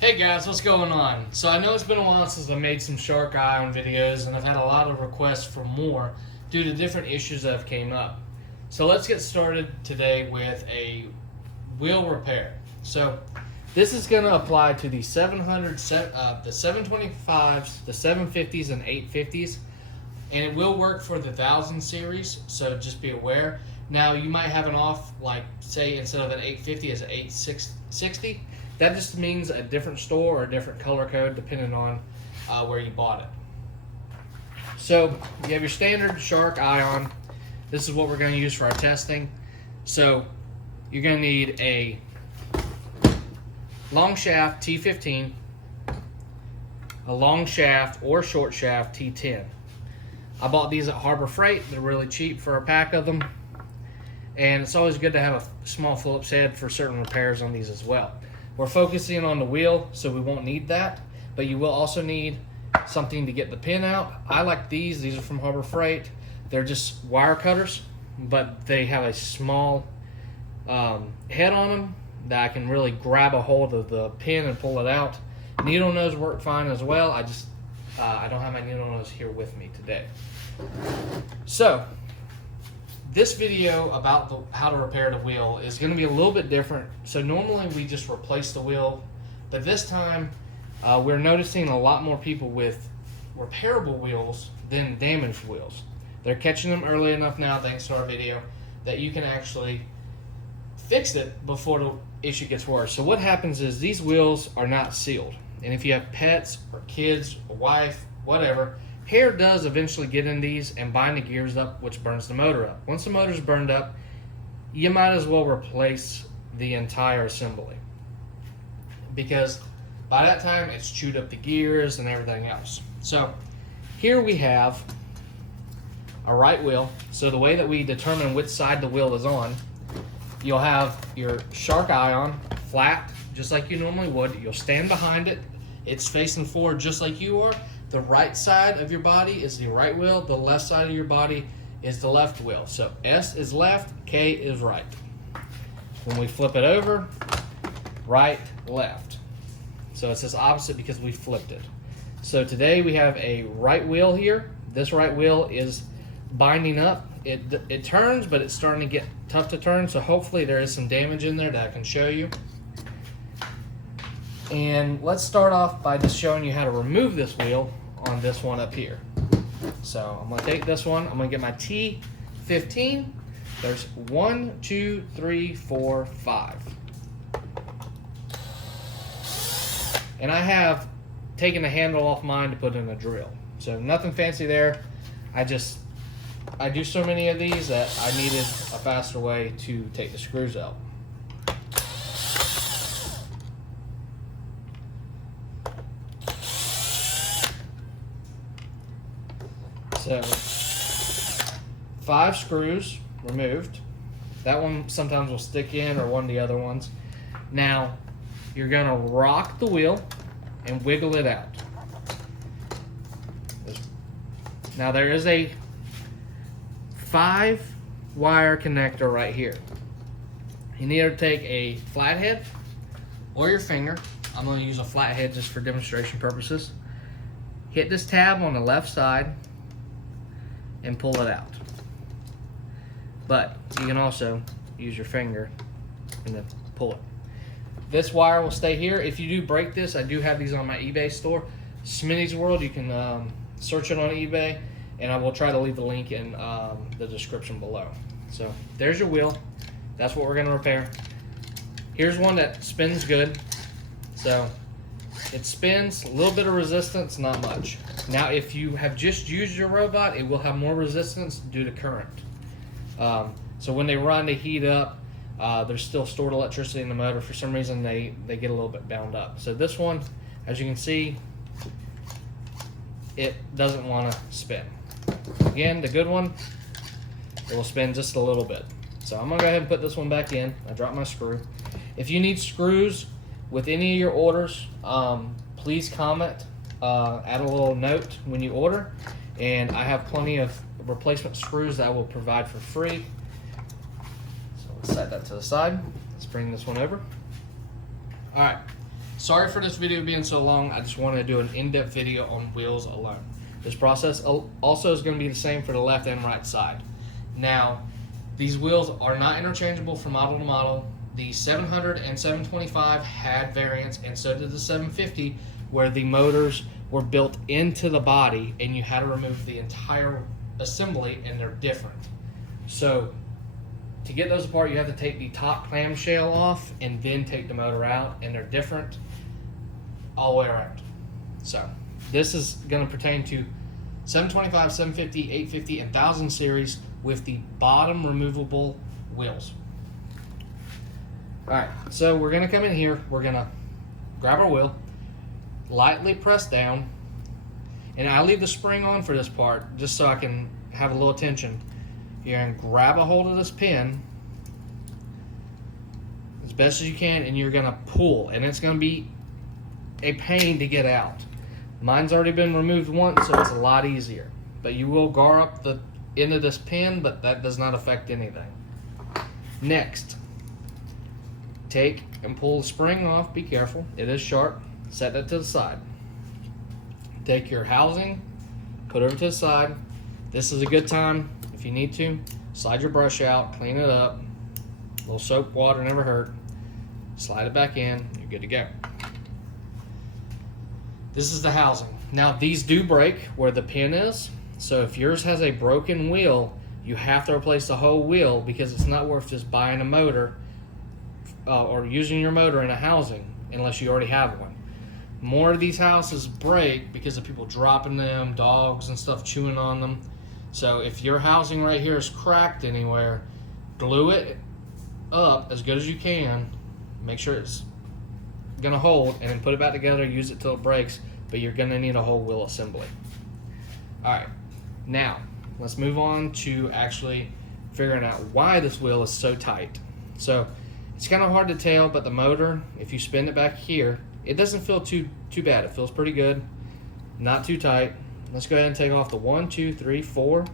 Hey guys, what's going on? So I know it's been a while since I made some shark iron videos, and I've had a lot of requests for more due to different issues that have came up. So let's get started today with a wheel repair. So this is going to apply to the 700, the 725s, the 750s, and 850s, and it will work for the 1000 series. So just be aware. Now you might have an off, like say instead of an 850 as an 860. That just means a different store or a different color code depending on where you bought it. So you have your standard Shark Ion. This is what we're going to use for our testing. So you're going to need a long shaft T15, a long shaft or short shaft T10. I bought these at Harbor Freight. They're really cheap for a pack of them. And it's always good to have a small Phillips head for certain repairs on these as well. We're focusing on the wheel, so we won't need that, but you will also need something to get the pin out. I like these. These are from Harbor Freight. They're just wire cutters, but they have a small head on them that I can really grab a hold of the pin and pull it out. Needle nose work fine as well. I don't have my needle nose here with me today. So this video about how to repair the wheel is going to be a little bit different. So normally we just replace the wheel, but this time we're noticing a lot more people with repairable wheels than damaged wheels. They're catching them early enough now, thanks to our video, that you can actually fix it before the issue gets worse. So what happens is these wheels are not sealed, and if you have pets or kids, a wife, whatever, hair does eventually get in these and bind the gears up, which burns the motor up. Once the motor's burned up, you might as well replace the entire assembly, because by that time it's chewed up the gears and everything else. So here we have a right wheel. So the way that we determine which side the wheel is on, you'll have your Shark Ion flat, just like you normally would. You'll stand behind it. It's facing forward just like you are. The right side of your body is the right wheel. The left side of your body is the left wheel. So S is left, K is right. When we flip it over, right, left. So it's just opposite because we flipped it. So today we have a right wheel here. This right wheel is binding up. It turns, but it's starting to get tough to turn. So hopefully there is some damage in there that I can show you. And let's start off by just showing you how to remove this wheel on this one up here. So I'm going to take this one. I'm going to get my T15. There's 1, 2, 3, 4, 5. And I have taken the handle off mine to put in a drill. So nothing fancy there. I do so many of these that I needed a faster way to take the screws out. So 5 screws removed. That one sometimes will stick in, or one of the other ones. Now you're going to rock the wheel and wiggle it out. Now there is a 5-wire connector right here. You need to take a flathead or your finger. I'm going to use a flathead just for demonstration purposes. Hit this tab on the left side and pull it out. But you can also use your finger and then pull it. This wire will stay here. If you do break this, I do have these on my eBay store, Smitty's World. You can search it on eBay, and I will try to leave the link in the description below. So there's your wheel. That's what we're going to repair. Here's one that spins good. So it spins, a little bit of resistance, not much. Now if you have just used your robot, it will have more resistance due to current. So when they run, they heat up. There's still stored electricity in the motor. For some reason, they get a little bit bound up. So this one, as you can see, it doesn't want to spin. Again, the good one, it will spin just a little bit. So I'm going to go ahead and put this one back in. I dropped my screw. If you need screws with any of your orders, please comment, add a little note when you order, and I have plenty of replacement screws that I will provide for free. So let's set that to the side. Let's bring this one over. All right, Sorry for this video being so long. I just wanted to do an in-depth video on wheels alone. This process also is going to be the same for the left and right side. Now, these wheels are not interchangeable from model to model. The 700 and 725 had variants, and so did the 750, where the motors were built into the body and you had to remove the entire assembly, and they're different. So to get those apart, you have to take the top clamshell off and then take the motor out, and they're different all the way around. So this is going to pertain to 725, 750, 850, and 1000 series with the bottom removable wheels. Alright, so we're going to come in here, we're going to grab our wheel, lightly press down, and I leave the spring on for this part just so I can have a little tension. You're going to grab a hold of this pin as best as you can, and you're going to pull, and it's going to be a pain to get out. Mine's already been removed once, so it's a lot easier. But you will gar up the end of this pin, but that does not affect anything. Next, take and pull the spring off. Be careful, it is sharp. Set that to the side. Take your housing, put it over to the side. This is a good time, if you need to, slide your brush out, clean it up. A little soap water never hurt. Slide it back in, you're good to go. This is the housing. Now these do break where the pin is, so if yours has a broken wheel, you have to replace the whole wheel, because it's not worth just buying a motor or using your motor in a housing unless you already have one. More of these houses break because of people dropping them, dogs and stuff chewing on them. So if your housing right here is cracked anywhere, glue it up as good as you can. Make sure it's gonna hold, and then put it back together, use it till it breaks, but you're gonna need a whole wheel assembly. Alright, now let's move on to actually figuring out why this wheel is so tight. So it's kind of hard to tell, but the motor, if you spin it back here, it doesn't feel too bad. It feels pretty good, not too tight. Let's go ahead and take off the 1, 2, 3, 4.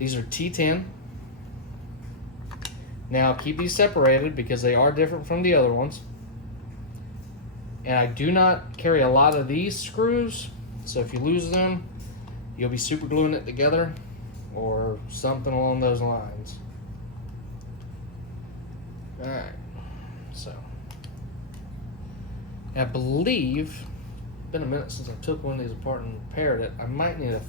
These are T10. Now keep these separated because they are different from the other ones. And I do not carry a lot of these screws, so if you lose them, you'll be super gluing it together or something along those lines. Alright, so I believe it's been a minute since I took one of these apart and repaired it. I might need a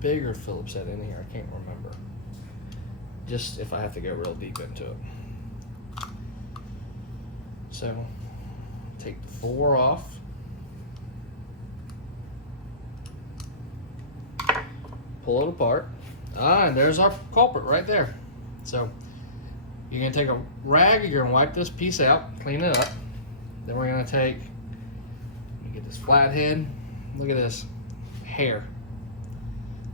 bigger Phillips head in here, I can't remember. Just if I have to go real deep into it. So take the 4 off. Pull it apart. And there's our culprit right there. So you're going to take a rag, you're going to wipe this piece out, clean it up. Then we're going to take, you get this flathead. Look at this hair.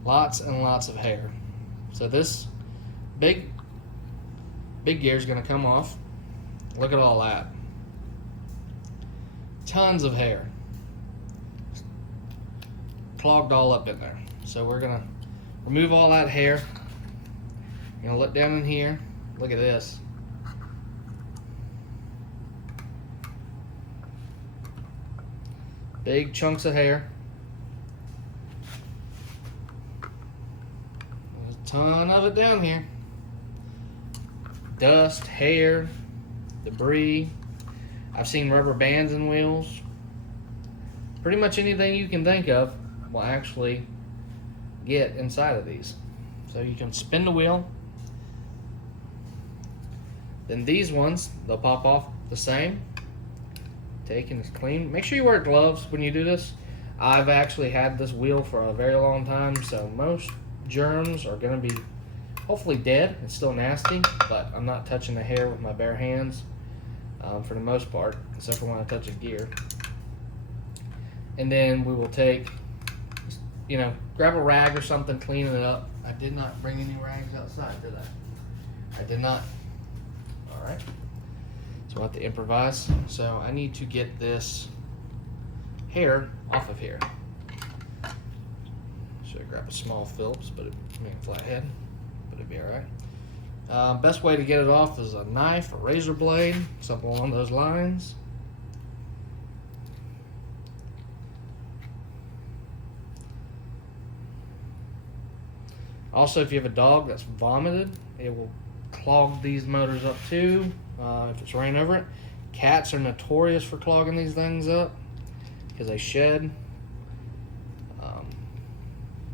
Lots and lots of hair. So this big gear is going to come off. Look at all that. Tons of hair. Clogged all up in there. So we're going to remove all that hair. You're going to look down in here. Look at this. Big chunks of hair. There's a ton of it down here. Dust, hair, debris. I've seen rubber bands in wheels. Pretty much anything you can think of will actually get inside of these. So you can spin the wheel. Then these ones, they'll pop off the same. Take and it's clean. Make sure you wear gloves when you do this. I've actually had this wheel for a very long time, so most germs are going to be hopefully dead. It's still nasty, but I'm not touching the hair with my bare hands for the most part, except for when I touch a gear. And then we will take, grab a rag or something, clean it up. I did not bring any rags outside, did I? I did not. All right. So we'll have to improvise. So I need to get this hair off of here. Should I grab a small Phillips, but a flathead, but it'd be all right. Best way to get it off is a knife, a razor blade, something along those lines. Also, if you have a dog that's vomited, it will clog these motors up too if it's rain over it. Cats are notorious for clogging these things up because they shed.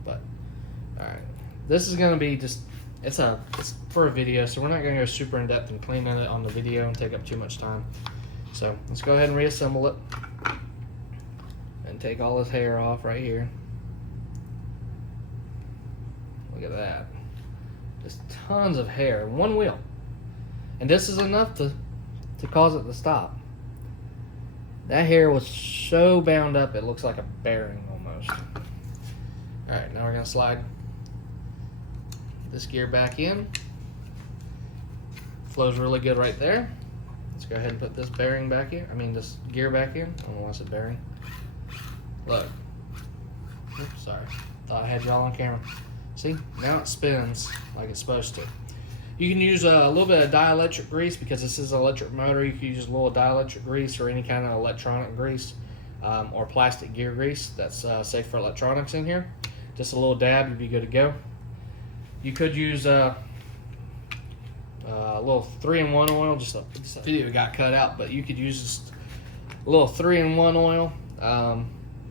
But all right, this is going to be just it's for a video, so we're not going to go super in depth and cleaning it on the video and take up too much time. So let's go ahead and reassemble it and take all this hair off right here. Look at that. Just tons of hair in one wheel. And this is enough to cause it to stop. That hair was so bound up it looks like a bearing almost. Alright, now we're going to slide this gear back in. Flows really good right there. Let's go ahead and put this bearing back in. This gear back in. I don't want to say bearing. Look. Oops, sorry. Thought I had y'all on camera. See, now it spins like it's supposed to. You can use a little bit of dielectric grease because this is an electric motor. You can use a little dielectric grease or any kind of electronic grease or plastic gear grease that's safe for electronics in here. Just a little dab, you'd be good to go. You could use a little 3-in-1 oil. Just a video got cut out, but you could use just a little 3-in-1 oil.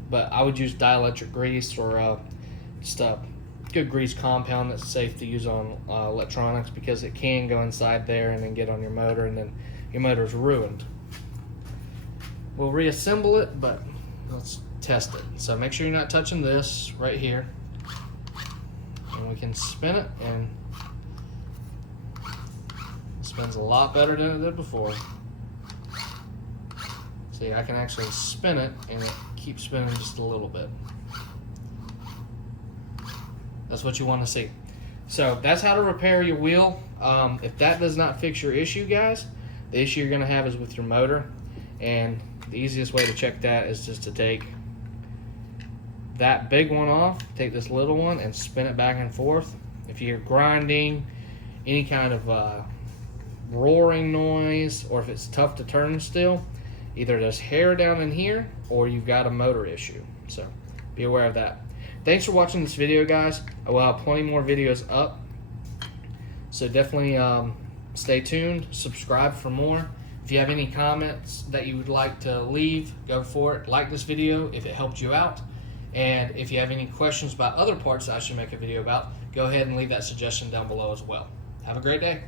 But I would use dielectric grease or just a good grease compound that's safe to use on electronics because it can go inside there and then get on your motor and then your motor's ruined. We'll reassemble it, but let's test it. So make sure you're not touching this right here. And we can spin it, and it spins a lot better than it did before. See, I can actually spin it and it keeps spinning just a little bit. That's what you want to see. So that's how to repair your wheel. If that does not fix your issue, guys, the issue you're going to have is with your motor. And the easiest way to check that is just to take that big one off, take this little one, and spin it back and forth. If you're grinding, any kind of roaring noise, or if it's tough to turn still, either there's hair down in here or you've got a motor issue. So be aware of that. Thanks for watching this video, guys. I will have plenty more videos up, so definitely stay tuned, subscribe for more. If you have any comments that you would like to leave, go for it. Like this video if it helped you out, and if you have any questions about other parts that I should make a video about, go ahead and leave that suggestion down below as well. Have a great day.